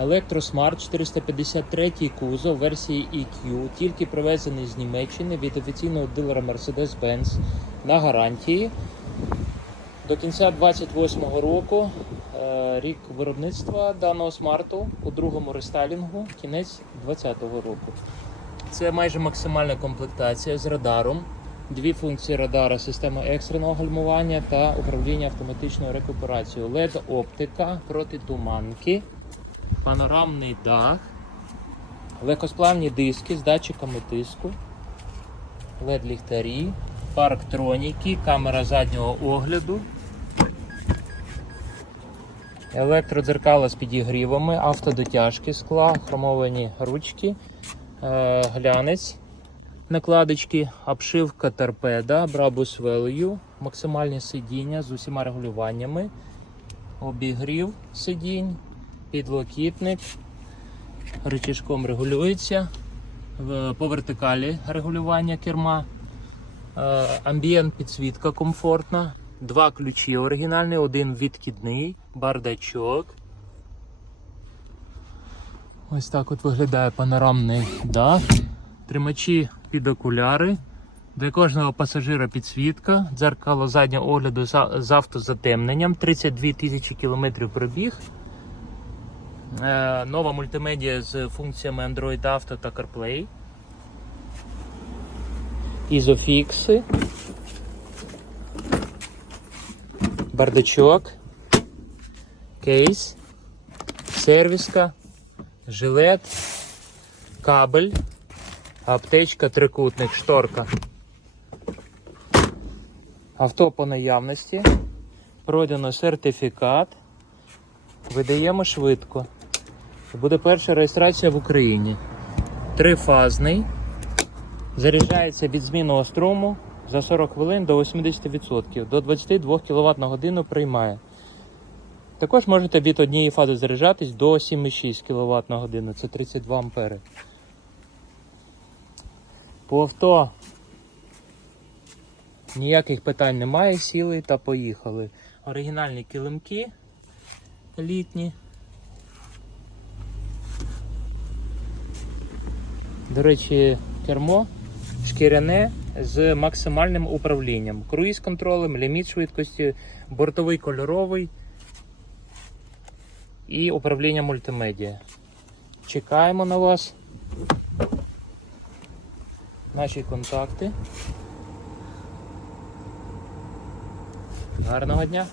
Електросмарт 453 кузов версії EQ, тільки привезений з Німеччини від офіційного дилера Mercedes-Benz на гарантії. До кінця 2028 року е, рік виробництва даного смарту у другому рестайлінгу, кінець 2020 року. Це майже максимальна комплектація з радаром. Дві функції радара: система екстреного гальмування та управління автоматичною рекуперацією. LED оптика проти туманки, панорамний дах, легкосплавні диски з датчиками тиску, LED ліхтарі, парктроніки, камера заднього огляду. Електродзеркала з підігрівами, автодотяжки скла, хромовані ручки, е, глянець, накладочки, обшивка торпеда, Brabus Value, максимальні сидіння з усіма регулюваннями, обігрів сидінь, підлокітник, рычажком регулюється, по вертикалі регулювання керма, е, амбієнт підсвітка комфортна, два ключі оригінальні, один відкидний, бардачок. Ось так от виглядає панорамний дах. Тримачі під окуляри. Для кожного пасажира підсвітка, дзеркало заднього огляду з автозатемненням, 32 тисячі кілометрів пробіг. Е, нова мультимедіа з функціями Android Auto та CarPlay. Ізофікси. Бардачок. Кейс. Сервіска. Жилет. Кабель. Аптечка, трикутник, шторка. Авто по наявності. Пройдено сертифікат. Видаємо швидко. Буде перша реєстрація в Україні. Трифазний. Заряджається від змінного струму за 40 хвилин до 80%. До 22 кВт на годину приймає. Також можете від однієї фази заряджатись до 7,6 кВт на годину. Це 32 ампери. По авто ніяких питань немає, сіли та поїхали. Оригінальні килимки літні. До речі, кермо шкіряне з максимальним управлінням. Круїз контролем, ліміт швидкості, бортовий кольоровий і управління мультимедіа. Чекаємо на вас. Наші контакти. Гарного дня!